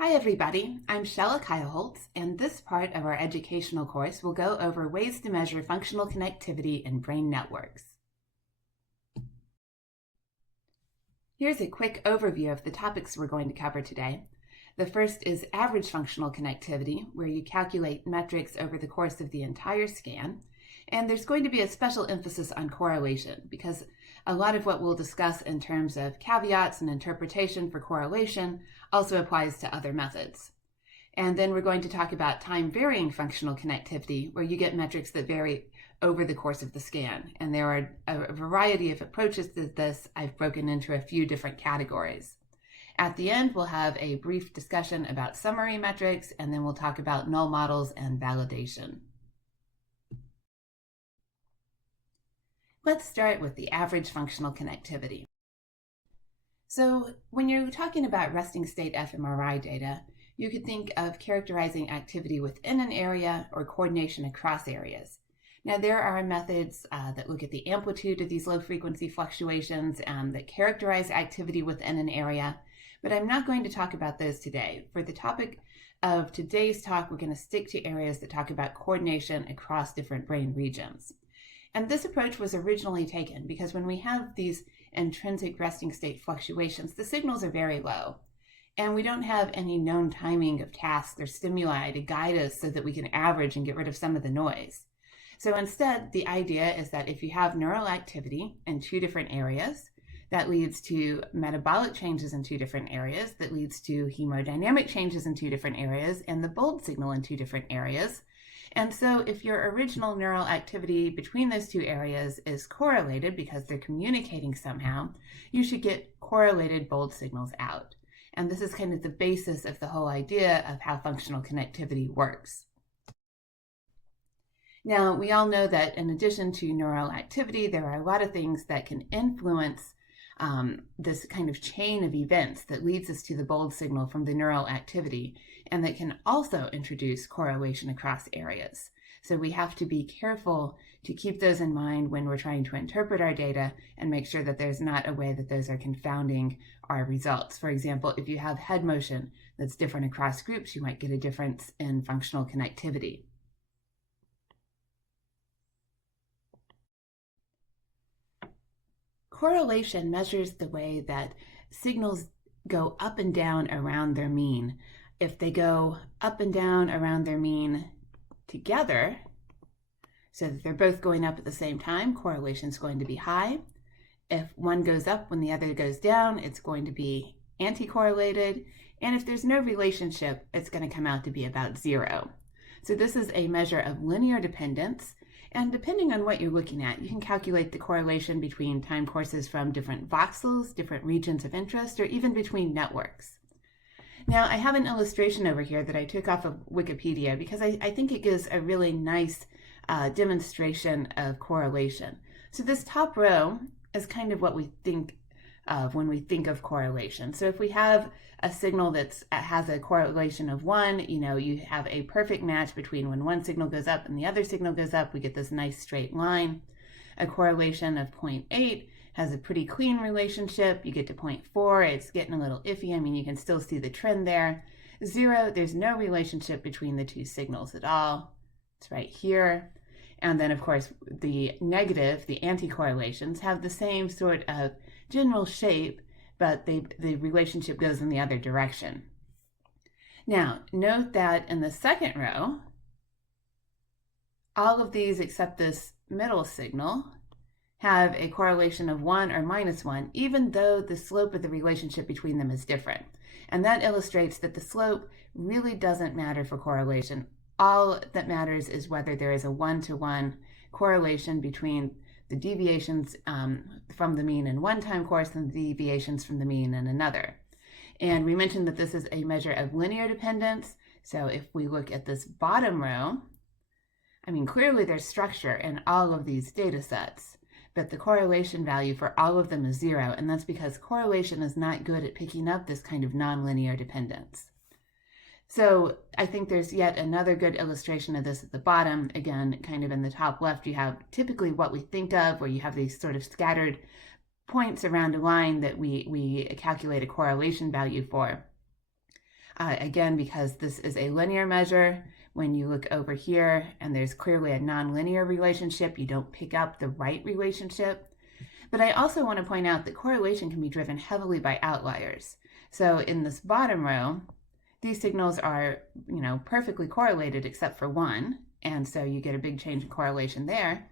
Hi everybody, I'm Shella Keilholz, and this part of our educational course will go over ways to measure functional connectivity in brain networks. Here's a quick overview of the topics we're going to cover today. The first is average functional connectivity, where you calculate metrics over the course of the entire scan. And there's going to be a special emphasis on correlation, because a lot of what we'll discuss in terms of caveats and interpretation for correlation also applies to other methods. And then we're going to talk about time-varying functional connectivity, where you get metrics that vary over the course of the scan. And there are a variety of approaches to this. I've broken into a few different categories. At the end, we'll have a brief discussion about summary metrics, and then we'll talk about null models and validation. Let's start with the average functional connectivity. So when you're talking about resting state fMRI data, you could think of characterizing activity within an area or coordination across areas. Now, there are methods that look at the amplitude of these low-frequency fluctuations that characterize activity within an area, but I'm not going to talk about those today. For the topic of today's talk, we're going to stick to areas that talk about coordination across different brain regions. And this approach was originally taken because when we have these intrinsic resting state fluctuations, the signals are very low. And we don't have any known timing of tasks or stimuli to guide us so that we can average and get rid of some of the noise. So instead, the idea is that if you have neural activity in two different areas, that leads to metabolic changes in two different areas, that leads to hemodynamic changes in two different areas, and the bold signal in two different areas. And so if your original neural activity between those two areas is correlated because they're communicating somehow, you should get correlated bold signals out. And this is kind of the basis of the whole idea of how functional connectivity works. Now, we all know that in addition to neural activity, there are a lot of things that can influence this kind of chain of events that leads us to the bold signal from the neural activity, and that can also introduce correlation across areas. So we have to be careful to keep those in mind when we're trying to interpret our data and make sure that there's not a way that those are confounding our results. For example, if you have head motion that's different across groups, you might get a difference in functional connectivity. Correlation measures the way that signals go up and down around their mean. If they go up and down around their mean together, so that they're both going up at the same time, correlation is going to be high. If one goes up when the other goes down, it's going to be anti-correlated. And if there's no relationship, it's going to come out to be about 0. So this is a measure of linear dependence. And depending on what you're looking at, you can calculate the correlation between time courses from different voxels, different regions of interest, or even between networks. Now, I have an illustration over here that I took off of Wikipedia because I think it gives a really nice demonstration of correlation. So this top row is kind of what we think of when we think of correlation. So if we have a signal that has a correlation of 1, you have a perfect match between when one signal goes up and the other signal goes up, we get this nice straight line. A correlation of 0.8 has a pretty clean relationship. You get to 0.4, it's getting a little iffy. I mean, you can still see the trend there. 0, there's no relationship between the two signals at all. It's right here. And then, of course, the negative, the anti-correlations, have the same sort of general shape, but the relationship goes in the other direction. Now, note that in the second row, all of these except this middle signal have a correlation of 1 or -1, even though the slope of the relationship between them is different. And that illustrates that the slope really doesn't matter for correlation. All that matters is whether there is a 1-to-1 correlation between the deviations from the mean in one time course and the deviations from the mean in another. And we mentioned that this is a measure of linear dependence. So if we look at this bottom row, I mean, clearly there's structure in all of these data sets, but the correlation value for all of them is 0, and that's because correlation is not good at picking up this kind of nonlinear dependence. So I think there's yet another good illustration of this at the bottom. Again, kind of in the top left, you have typically what we think of, where you have these sort of scattered points around a line that we calculate a correlation value for. Again, because this is a linear measure, when you look over here and there's clearly a nonlinear relationship, you don't pick up the right relationship. But I also want to point out that correlation can be driven heavily by outliers. So in this bottom row, these signals are, perfectly correlated except for one, and so you get a big change in correlation there.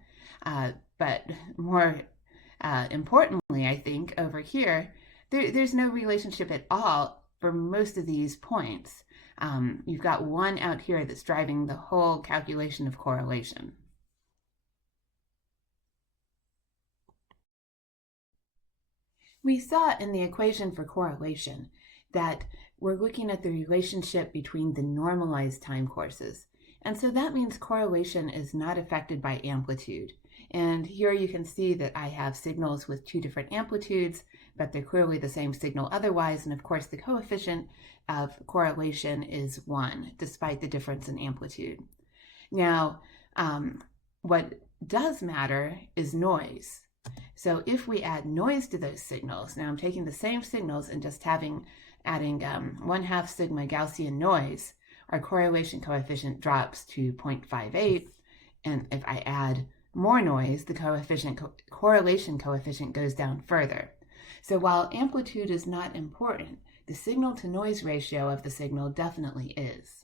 But more importantly, I think over here, there's no relationship at all for most of these points. You've got one out here that's driving the whole calculation of correlation. We saw in the equation for correlation that we're looking at the relationship between the normalized time courses. And so that means correlation is not affected by amplitude. And here you can see that I have signals with two different amplitudes, but they're clearly the same signal otherwise. And of course, the coefficient of correlation is 1, despite the difference in amplitude. Now, what does matter is noise. So if we add noise to those signals, now I'm taking the same signals and just adding 1/2 sigma Gaussian noise, our correlation coefficient drops to 0.58. And if I add more noise, the correlation coefficient goes down further. So while amplitude is not important, the signal to noise ratio of the signal definitely is.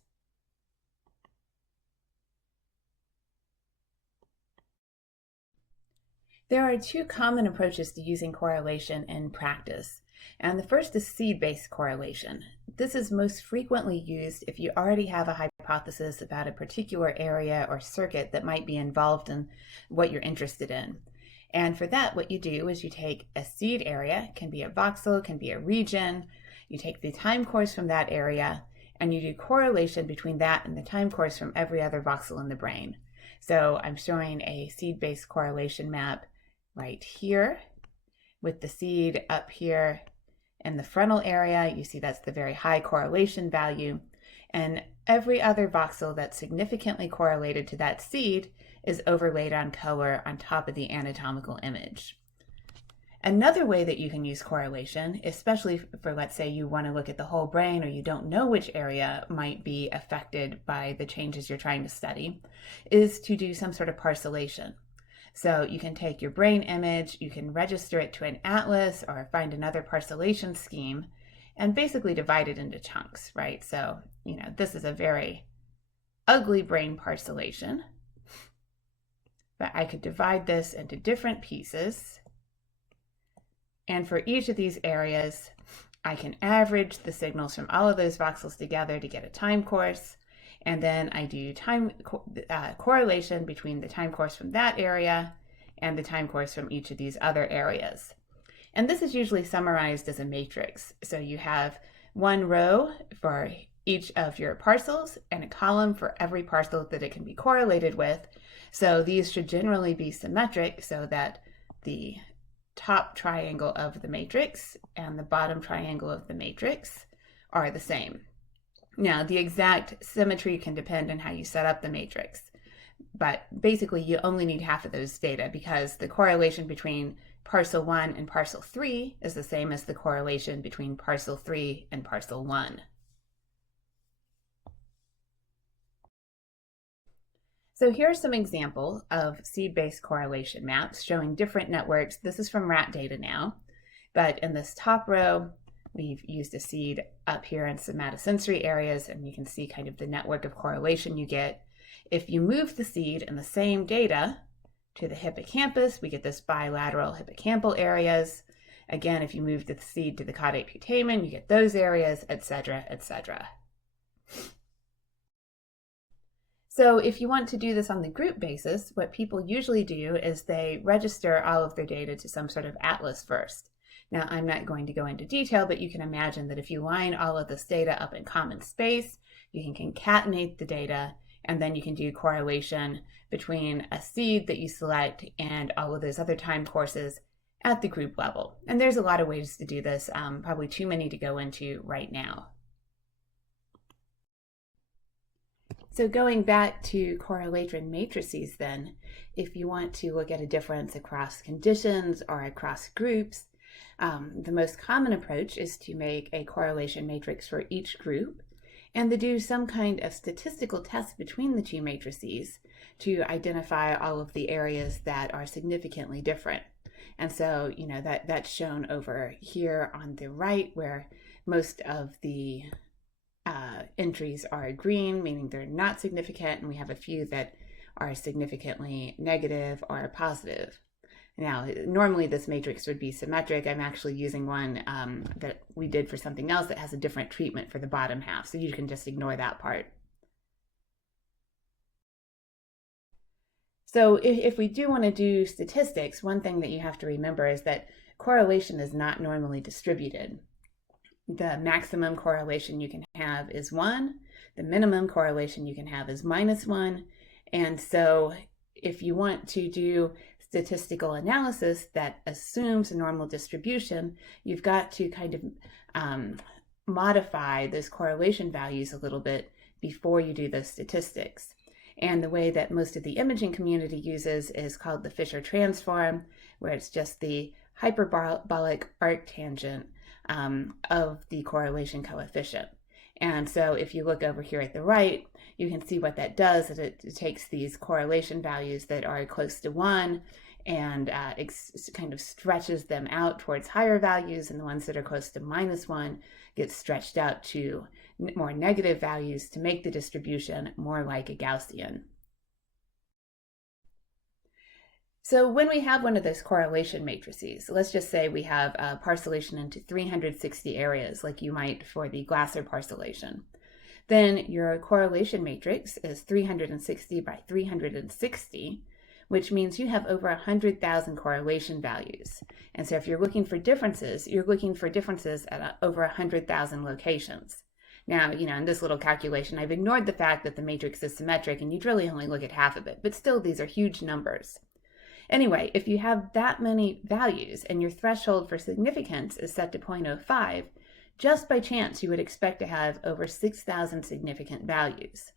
There are two common approaches to using correlation in practice, and the first is seed-based correlation. This is most frequently used if you already have a hypothesis about a particular area or circuit that might be involved in what you're interested in. And for that, what you do is you take a seed area, can be a voxel, can be a region, you take the time course from that area, and you do correlation between that and the time course from every other voxel in the brain. So I'm showing a seed-based correlation map right here with the seed up here in the frontal area. You see that's the very high correlation value, and every other voxel that's significantly correlated to that seed is overlaid on color on top of the anatomical image. Another way that you can use correlation, especially for, let's say, you want to look at the whole brain or you don't know which area might be affected by the changes you're trying to study, is to do some sort of parcellation. So you can take your brain image, you can register it to an atlas or find another parcellation scheme and basically divide it into chunks, right? So, this is a very ugly brain parcellation, but I could divide this into different pieces. And for each of these areas, I can average the signals from all of those voxels together to get a time course. And then I do correlation between the time course from that area and the time course from each of these other areas. And this is usually summarized as a matrix. So you have one row for each of your parcels and a column for every parcel that it can be correlated with. So these should generally be symmetric so that the top triangle of the matrix and the bottom triangle of the matrix are the same. Now, the exact symmetry can depend on how you set up the matrix, but basically you only need half of those data because the correlation between parcel 1 and parcel 3 is the same as the correlation between parcel 3 and parcel 1. So here are some examples of seed-based correlation maps showing different networks. This is from rat data now, but in this top row, we've used a seed up here in somatosensory areas, and you can see kind of the network of correlation you get. If you move the seed in the same data to the hippocampus, we get this bilateral hippocampal areas. Again, if you move the seed to the caudate putamen, you get those areas, etc., etc. So if you want to do this on the group basis, what people usually do is they register all of their data to some sort of atlas first. Now, I'm not going to go into detail, but you can imagine that if you line all of this data up in common space, you can concatenate the data, and then you can do correlation between a seed that you select and all of those other time courses at the group level. And there's a lot of ways to do this, probably too many to go into right now. So going back to correlation matrices then, if you want to look at a difference across conditions or across groups, the most common approach is to make a correlation matrix for each group. and they do some kind of statistical test between the two matrices to identify all of the areas that are significantly different. And so, that's shown over here on the right, where most of the entries are green, meaning they're not significant, and we have a few that are significantly negative or positive. Now, normally this matrix would be symmetric. I'm actually using one that we did for something else that has a different treatment for the bottom half, so you can just ignore that part. So if we do want to do statistics, one thing that you have to remember is that correlation is not normally distributed. The maximum correlation you can have is 1. The minimum correlation you can have is -1. And so if you want to do statistical analysis that assumes a normal distribution, you've got to kind of modify those correlation values a little bit before you do those statistics. And the way that most of the imaging community uses is called the Fisher transform, where it's just the hyperbolic arctangent of the correlation coefficient. And so if you look over here at the right, you can see what that does, is it takes these correlation values that are close to 1 and it kind of stretches them out towards higher values, and the ones that are close to -1 get stretched out to more negative values to make the distribution more like a Gaussian. So when we have one of those correlation matrices, let's just say we have a parcellation into 360 areas, like you might for the Glasser parcellation, then your correlation matrix is 360 by 360, which means you have over 100,000 correlation values. And so if you're looking for differences, you're looking for differences at over 100,000 locations. Now, in this little calculation, I've ignored the fact that the matrix is symmetric and you'd really only look at half of it, but still these are huge numbers. Anyway, if you have that many values and your threshold for significance is set to 0.05, just by chance you would expect to have over 6,000 significant values.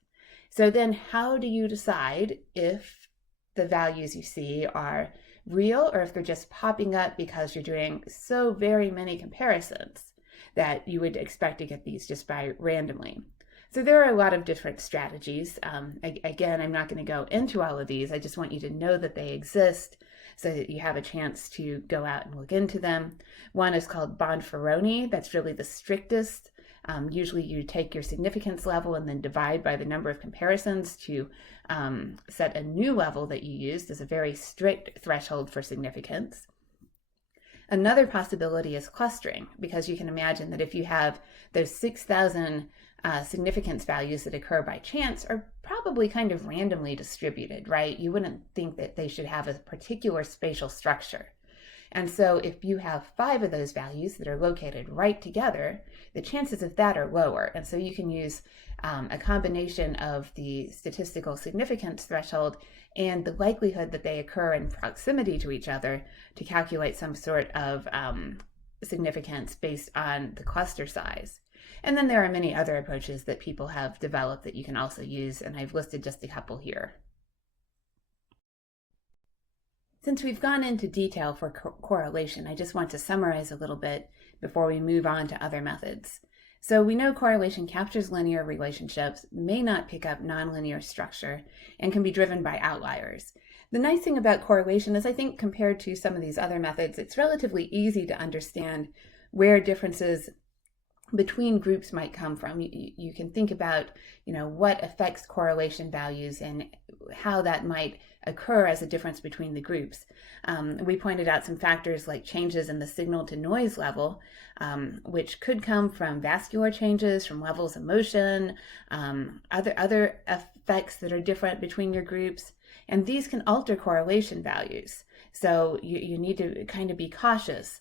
So then how do you decide if the values you see are real or if they're just popping up because you're doing so very many comparisons that you would expect to get these just by randomly? So there are a lot of different strategies. Again, I'm not going to go into all of these. I just want you to know that they exist so that you have a chance to go out and look into them. One is called Bonferroni. That's really the strictest. Usually you take your significance level and then divide by the number of comparisons to set a new level that you used as a very strict threshold for significance. Another possibility is clustering, because you can imagine that if you have those 6,000 significance values that occur by chance are probably kind of randomly distributed, right? You wouldn't think that they should have a particular spatial structure. And so if you have 5 of those values that are located right together, the chances of that are lower. And so you can use a combination of the statistical significance threshold and the likelihood that they occur in proximity to each other to calculate some sort of significance based on the cluster size. And then there are many other approaches that people have developed that you can also use, and I've listed just a couple here. Since we've gone into detail for correlation, I just want to summarize a little bit before we move on to other methods. So we know correlation captures linear relationships, may not pick up nonlinear structure, and can be driven by outliers. The nice thing about correlation is I think compared to some of these other methods, it's relatively easy to understand where differences between groups might come from. You can think about, what affects correlation values and how that might occur as a difference between the groups. We pointed out some factors like changes in the signal to noise level, which could come from vascular changes, from levels of motion, other effects that are different between your groups, and these can alter correlation values. So you need to kind of be cautious.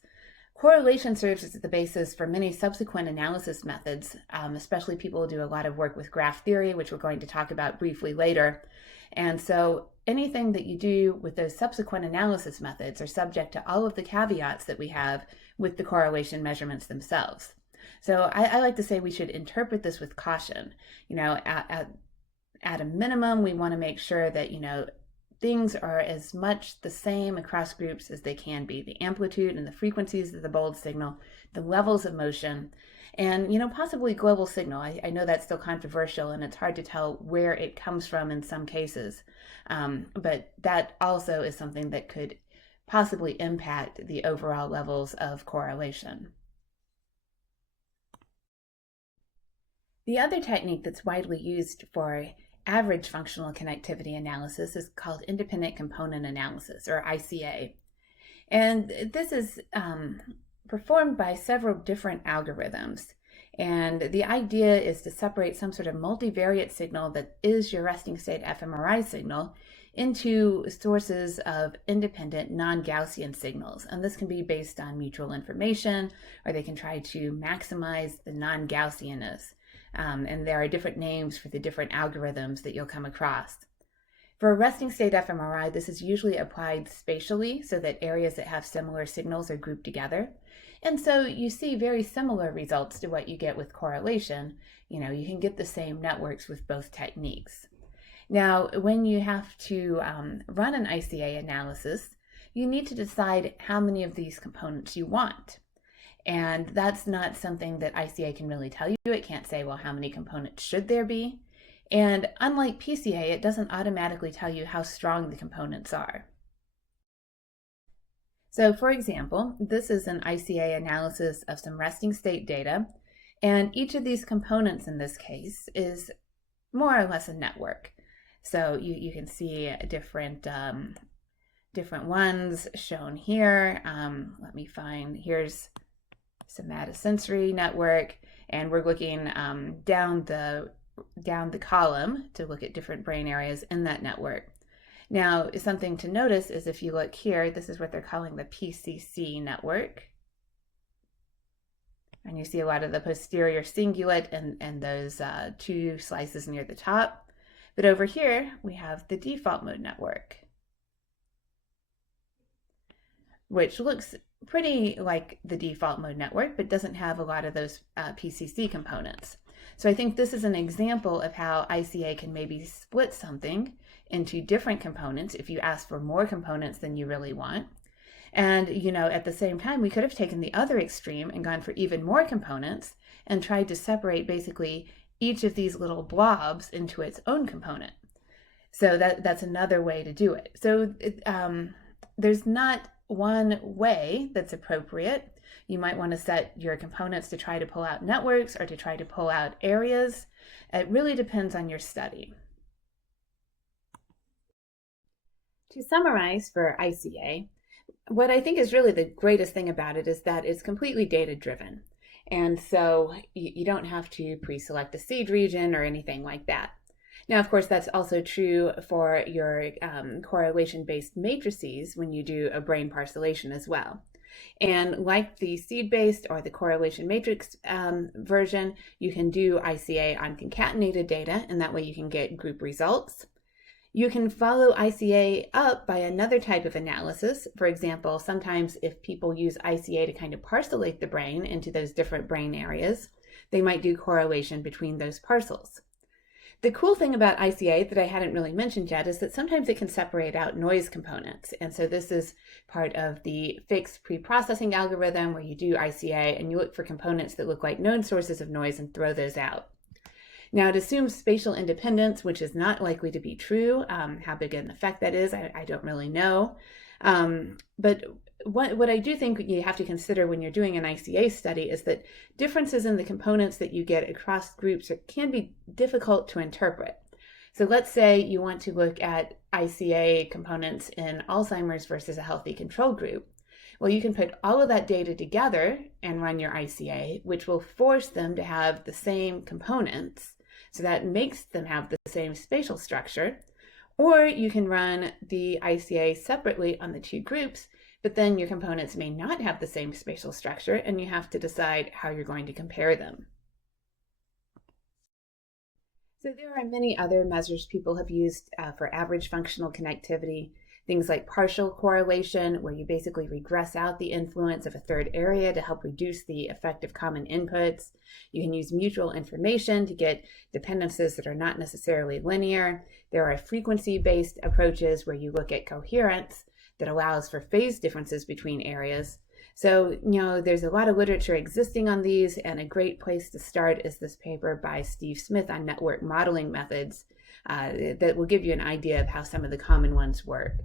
Correlation serves as the basis for many subsequent analysis methods, especially people who do a lot of work with graph theory, which we're going to talk about briefly later. And so anything that you do with those subsequent analysis methods are subject to all of the caveats that we have with the correlation measurements themselves. So I like to say we should interpret this with caution. At a minimum, we want to make sure that, things are as much the same across groups as they can be. The amplitude and the frequencies of the bold signal, the levels of motion, and possibly global signal. I know that's still controversial and it's hard to tell where it comes from in some cases, but that also is something that could possibly impact the overall levels of correlation. The other technique that's widely used for average functional connectivity analysis is called independent component analysis, or ICA. And this is performed by several different algorithms. And the idea is to separate some sort of multivariate signal that is your resting state fMRI signal into sources of independent non-Gaussian signals. And this can be based on mutual information, or they can try to maximize the non-Gaussianness. And there are different names for the different algorithms that you'll come across. For a resting state fMRI, this is usually applied spatially so that areas that have similar signals are grouped together. And so you see very similar results to what you get with correlation. You can get the same networks with both techniques. Now, when you have to run an ICA analysis, you need to decide how many of these components you want. And that's not something that ICA can really tell you. It can't say, well, how many components should there be? And unlike PCA, it doesn't automatically tell you how strong the components are. So for example, this is an ICA analysis of some resting state data, and each of these components in this case is more or less a network. So you can see different ones shown here. Let me find, here's somatosensory network, and we're looking down the column to look at different brain areas in that network. Now, something to notice is if you look here, this is what they're calling the PCC network. And you see a lot of the posterior cingulate and those two slices near the top. But over here, we have the default mode network, which looks pretty like the default mode network, but doesn't have a lot of those PCC components. So I think this is an example of how ICA can maybe split something into different components if you ask for more components than you really want. And, at the same time, we could have taken the other extreme and gone for even more components and tried to separate basically each of these little blobs into its own component. So that's another way to do it. So there's not one way that's appropriate. You might want to set your components to try to pull out networks or to try to pull out areas. It really depends on your study. To summarize for ICA, what I think is really the greatest thing about it is that it's completely data-driven. And so you don't have to pre-select a seed region or anything like that. Now, of course, that's also true for your correlation-based matrices when you do a brain parcellation as well. And like the seed-based or the correlation matrix version, you can do ICA on concatenated data, and that way you can get group results. You can follow ICA up by another type of analysis. For example, sometimes if people use ICA to kind of parcellate the brain into those different brain areas, they might do correlation between those parcels. The cool thing about ICA that I hadn't really mentioned yet is that sometimes it can separate out noise components. And so this is part of the fixed pre-processing algorithm where you do ICA and you look for components that look like known sources of noise and throw those out. Now, it assumes spatial independence, which is not likely to be true. How big an effect that is, I don't really know. But what I do think you have to consider when you're doing an ICA study is that differences in the components that you get across groups can be difficult to interpret. So let's say you want to look at ICA components in Alzheimer's versus a healthy control group. Well, you can put all of that data together and run your ICA, which will force them to have the same components. So that makes them have the same spatial structure. Or you can run the ICA separately on the two groups, but then your components may not have the same spatial structure and you have to decide how you're going to compare them. So there are many other measures people have used for average functional connectivity. Things like partial correlation, where you basically regress out the influence of a third area to help reduce the effect of common inputs. You can use mutual information to get dependencies that are not necessarily linear. There are frequency-based approaches where you look at coherence that allows for phase differences between areas. So, there's a lot of literature existing on these, and a great place to start is this paper by Steve Smith on network modeling methods that will give you an idea of how some of the common ones work.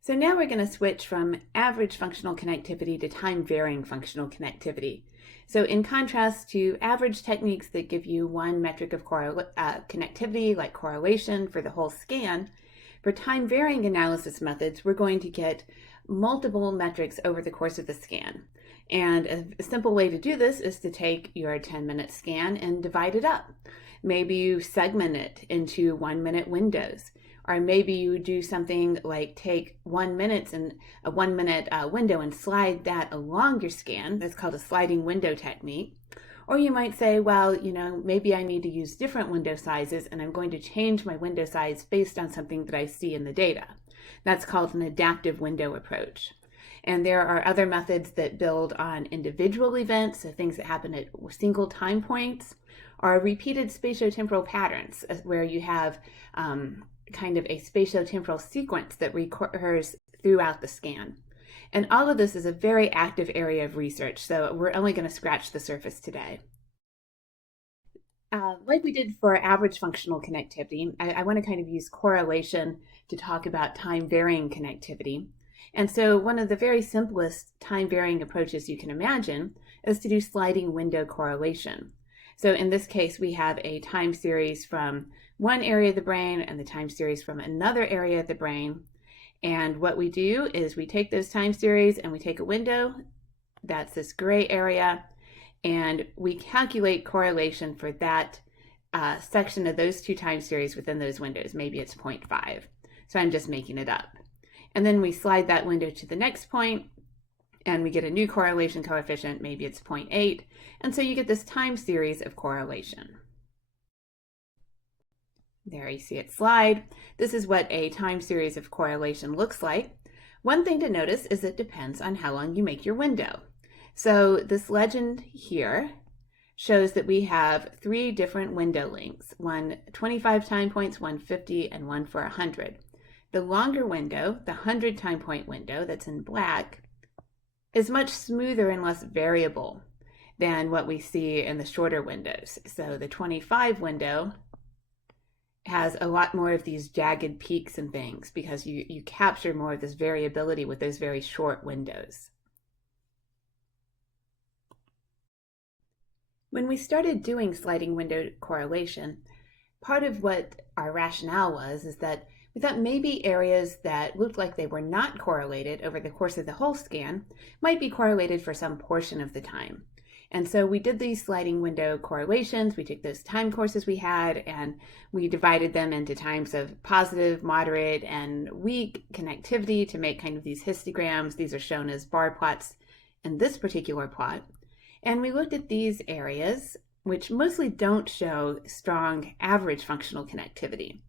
So now we're going to switch from average functional connectivity to time-varying functional connectivity. So in contrast to average techniques that give you one metric of connectivity, like correlation for the whole scan, for time-varying analysis methods, we're going to get multiple metrics over the course of the scan. And a simple way to do this is to take your 10-minute scan and divide it up. Maybe you segment it into 1-minute windows. Or maybe you do something like take 1 minute and a 1-minute window and slide that along your scan. That's called a sliding window technique. Or you might say, well, maybe I need to use different window sizes, and I'm going to change my window size based on something that I see in the data. That's called an adaptive window approach. And there are other methods that build on individual events, so things that happen at single time points, or repeated spatiotemporal patterns, where you have kind of a spatiotemporal sequence that recurs throughout the scan. And all of this is a very active area of research, so we're only going to scratch the surface today. Like we did for average functional connectivity, I want to kind of use correlation to talk about time-varying connectivity. And so one of the very simplest time-varying approaches you can imagine is to do sliding window correlation. So in this case, we have a time series from one area of the brain and the time series from another area of the brain. And what we do is we take those time series and we take a window, that's this gray area, and we calculate correlation for that section of those two time series within those windows. Maybe it's 0.5. So I'm just making it up. And then we slide that window to the next point, and we get a new correlation coefficient. Maybe it's 0.8. And so you get this time series of correlation. There you see it slide. This is what a time series of correlation looks like. One thing to notice is it depends on how long you make your window. So this legend here shows that we have 3 different window lengths, one 25 time points, one 50, and one for 100. The longer window, the 100 time point window that's in black, is much smoother and less variable than what we see in the shorter windows. So the 25 window has a lot more of these jagged peaks and things because you capture more of this variability with those very short windows. When we started doing sliding window correlation, part of what our rationale was is that we thought maybe areas that looked like they were not correlated over the course of the whole scan might be correlated for some portion of the time. And so we did these sliding window correlations. We took those time courses we had and we divided them into times of positive, moderate, and weak connectivity to make kind of these histograms. These are shown as bar plots in this particular plot. And we looked at these areas, which mostly don't show strong average functional connectivity.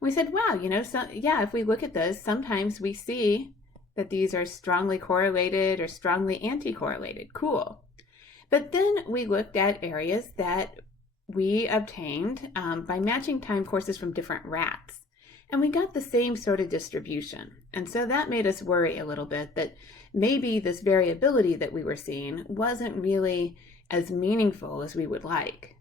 We said, wow, if we look at those, sometimes we see that these are strongly correlated or strongly anti-correlated. Cool. But then we looked at areas that we obtained by matching time courses from different rats. And we got the same sort of distribution. And so that made us worry a little bit that maybe this variability that we were seeing wasn't really as meaningful as we would like.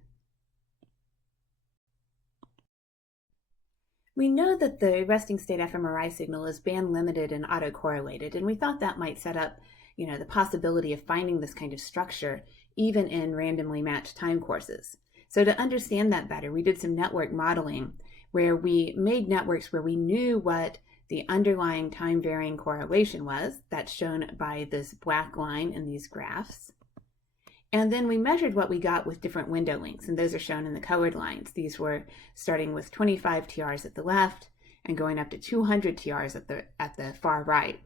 We know that the resting state fMRI signal is band limited and autocorrelated, and we thought that might set up, the possibility of finding this kind of structure even in randomly matched time courses. So to understand that better, we did some network modeling where we made networks where we knew what the underlying time varying correlation was. That's shown by this black line in these graphs. And then we measured what we got with different window lengths, and those are shown in the colored lines. These were starting with 25 TRs at the left and going up to 200 TRs at the far right.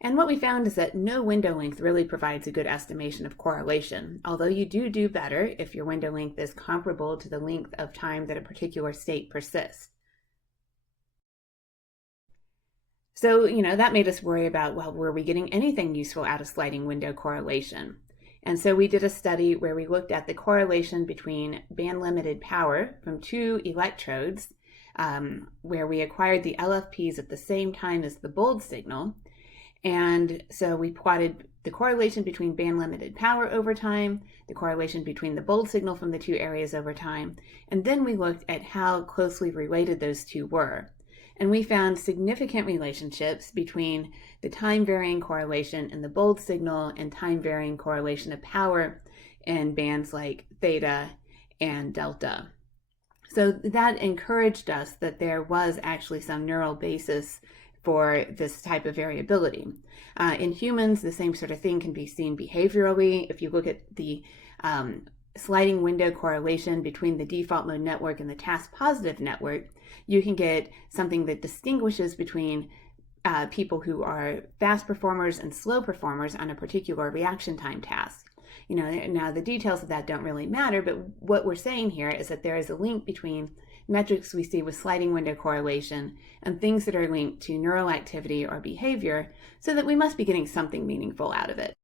And what we found is that no window length really provides a good estimation of correlation, although you do better if your window length is comparable to the length of time that a particular state persists. So, that made us worry about, well, were we getting anything useful out of sliding window correlation? And so we did a study where we looked at the correlation between band-limited power from two electrodes, where we acquired the LFPs at the same time as the bold signal. And so we plotted the correlation between band-limited power over time, the correlation between the bold signal from the two areas over time, and then we looked at how closely related those two were. And we found significant relationships between the time-varying correlation in the bold signal and time-varying correlation of power in bands like theta and delta. So that encouraged us that there was actually some neural basis for this type of variability. In humans, the same sort of thing can be seen behaviorally. If you look at the sliding window correlation between the default mode network and the task positive network, you can get something that distinguishes between people who are fast performers and slow performers on a particular reaction time task. Now the details of that don't really matter, but what we're saying here is that there is a link between metrics we see with sliding window correlation and things that are linked to neural activity or behavior, so that we must be getting something meaningful out of it.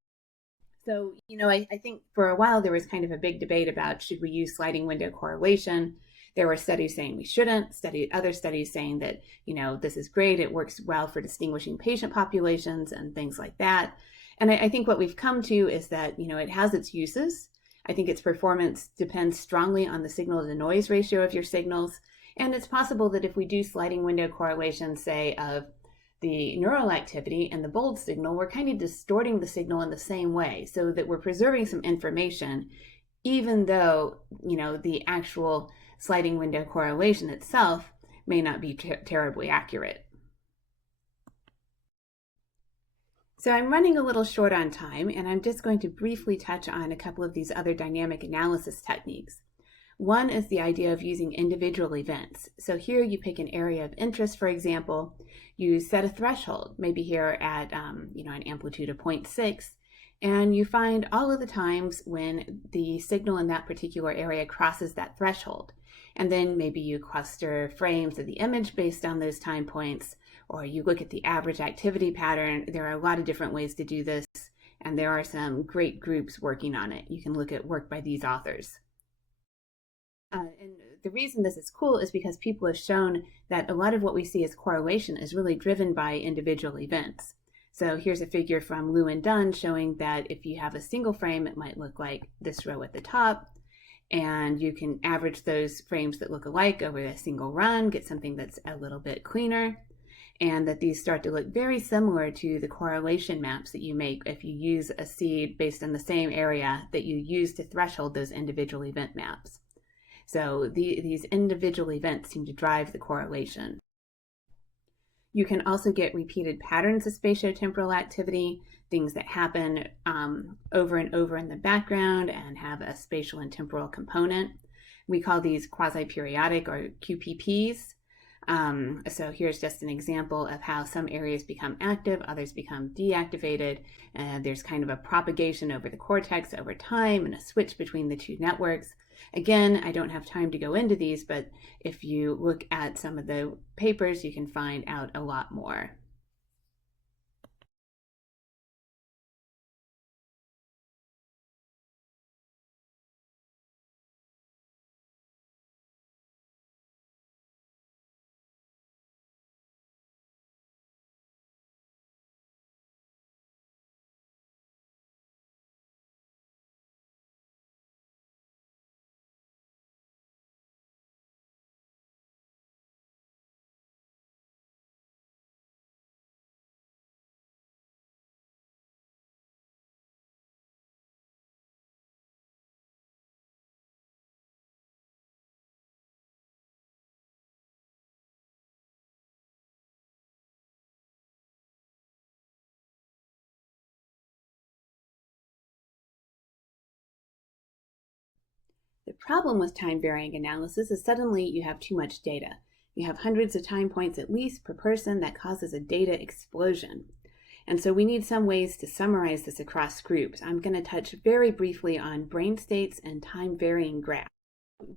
So, I think for a while there was kind of a big debate about, should we use sliding window correlation? There were studies saying we shouldn't, other studies saying that, this is great, it works well for distinguishing patient populations and things like that. And I think what we've come to is that, it has its uses. I think its performance depends strongly on the signal to noise ratio of your signals. And it's possible that if we do sliding window correlation, say, of the neural activity and the bold signal, we're kind of distorting the signal in the same way, so that we're preserving some information, even though, the actual sliding window correlation itself may not be terribly accurate. So I'm running a little short on time, and I'm just going to briefly touch on a couple of these other dynamic analysis techniques. One is the idea of using individual events. So here you pick an area of interest, for example, you set a threshold, maybe here at an amplitude of 0.6, and you find all of the times when the signal in that particular area crosses that threshold. And then maybe you cluster frames of the image based on those time points, or you look at the average activity pattern. There are a lot of different ways to do this, and there are some great groups working on it. You can look at work by these authors. And the reason this is cool is because people have shown that a lot of what we see as correlation is really driven by individual events. So here's a figure from Liu and Dunn showing that if you have a single frame, it might look like this row at the top. And you can average those frames that look alike over a single run, get something that's a little bit cleaner. And that these start to look very similar to the correlation maps that you make if you use a seed based on the same area that you use to threshold those individual event maps. So these individual events seem to drive the correlation. You can also get repeated patterns of spatiotemporal activity, things that happen over and over in the background and have a spatial and temporal component. We call these quasi-periodic or QPPs. So here's just an example of how some areas become active, others become deactivated. There's kind of a propagation over the cortex over time and a switch between the two networks. Again, I don't have time to go into these, but if you look at some of the papers, you can find out a lot more. The problem with time-varying analysis is suddenly you have too much data. You have hundreds of time points at least per person. That causes a data explosion. And so we need some ways to summarize this across groups. I'm going to touch very briefly on brain states and time-varying graphs.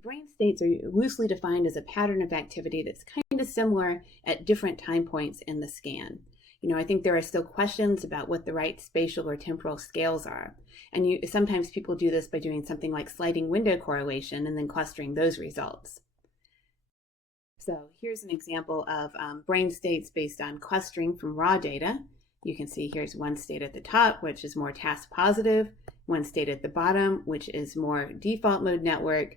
Brain states are loosely defined as a pattern of activity that's kind of similar at different time points in the scan. I think there are still questions about what the right spatial or temporal scales are. And sometimes people do this by doing something like sliding window correlation and then clustering those results. So here's an example of brain states based on clustering from raw data. You can see here's one state at the top, which is more task positive, one state at the bottom, which is more default mode network.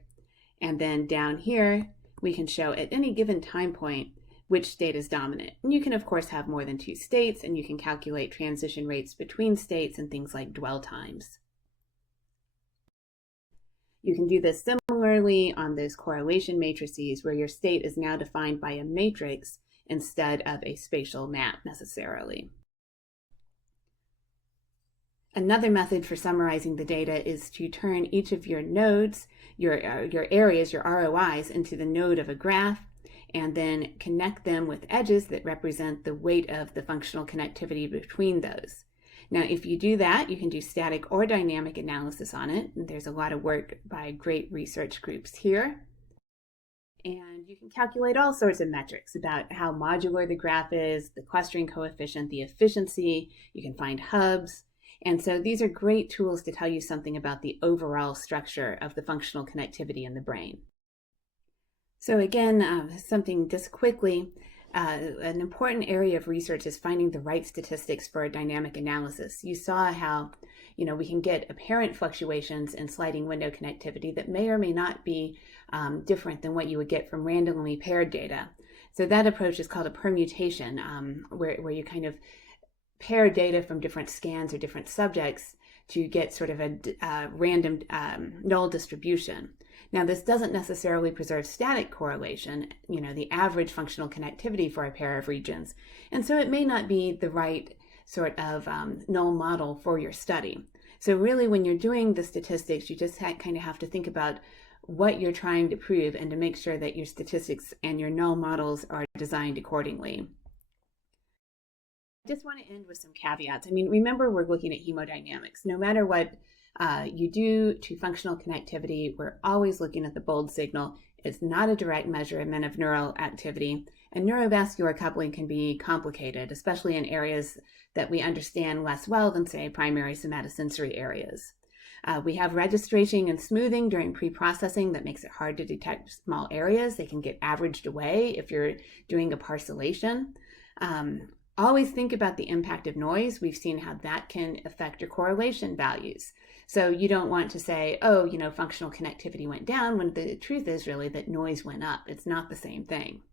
And then down here, we can show at any given time point which state is dominant. And you can, of course, have more than two states, and you can calculate transition rates between states and things like dwell times. You can do this similarly on those correlation matrices where your state is now defined by a matrix instead of a spatial map necessarily. Another method for summarizing the data is to turn each of your nodes, your areas, your ROIs, into the node of a graph, and then connect them with edges that represent the weight of the functional connectivity between those. Now, if you do that, you can do static or dynamic analysis on it. There's a lot of work by great research groups here. And you can calculate all sorts of metrics about how modular the graph is, the clustering coefficient, the efficiency. You can find hubs. And so these are great tools to tell you something about the overall structure of the functional connectivity in the brain. So again, something just quickly, an important area of research is finding the right statistics for a dynamic analysis. You saw how, we can get apparent fluctuations in sliding window connectivity that may or may not be different than what you would get from randomly paired data. So that approach is called a permutation, where you kind of pair data from different scans or different subjects to get sort of a random null distribution. Now, this doesn't necessarily preserve static correlation, the average functional connectivity for a pair of regions. And so it may not be the right sort of null model for your study. So really, when you're doing the statistics, you just kind of have to think about what you're trying to prove and to make sure that your statistics and your null models are designed accordingly. I just want to end with some caveats. Remember, we're looking at hemodynamics. No matter what you do to functional connectivity, we're always looking at the bold signal. It's not a direct measurement of neural activity, and neurovascular coupling can be complicated, especially in areas that we understand less well than, say, primary somatosensory areas. We have registration and smoothing during pre-processing that makes it hard to detect small areas. They can get averaged away if you're doing a parcellation. Always think about the impact of noise. We've seen how that can affect your correlation values. So you don't want to say, oh, functional connectivity went down, when the truth is really that noise went up. It's not the same thing.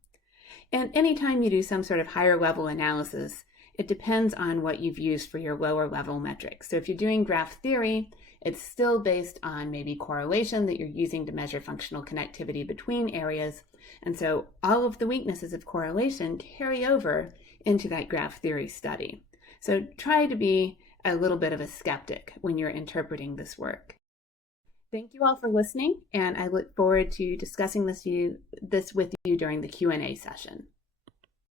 And anytime you do some sort of higher level analysis, it depends on what you've used for your lower level metrics. So if you're doing graph theory, it's still based on maybe correlation that you're using to measure functional connectivity between areas. And so all of the weaknesses of correlation carry over into that graph theory study. So try to be a little bit of a skeptic when you're interpreting this work. Thank you all for listening, and I look forward to discussing this with you during the Q&A session.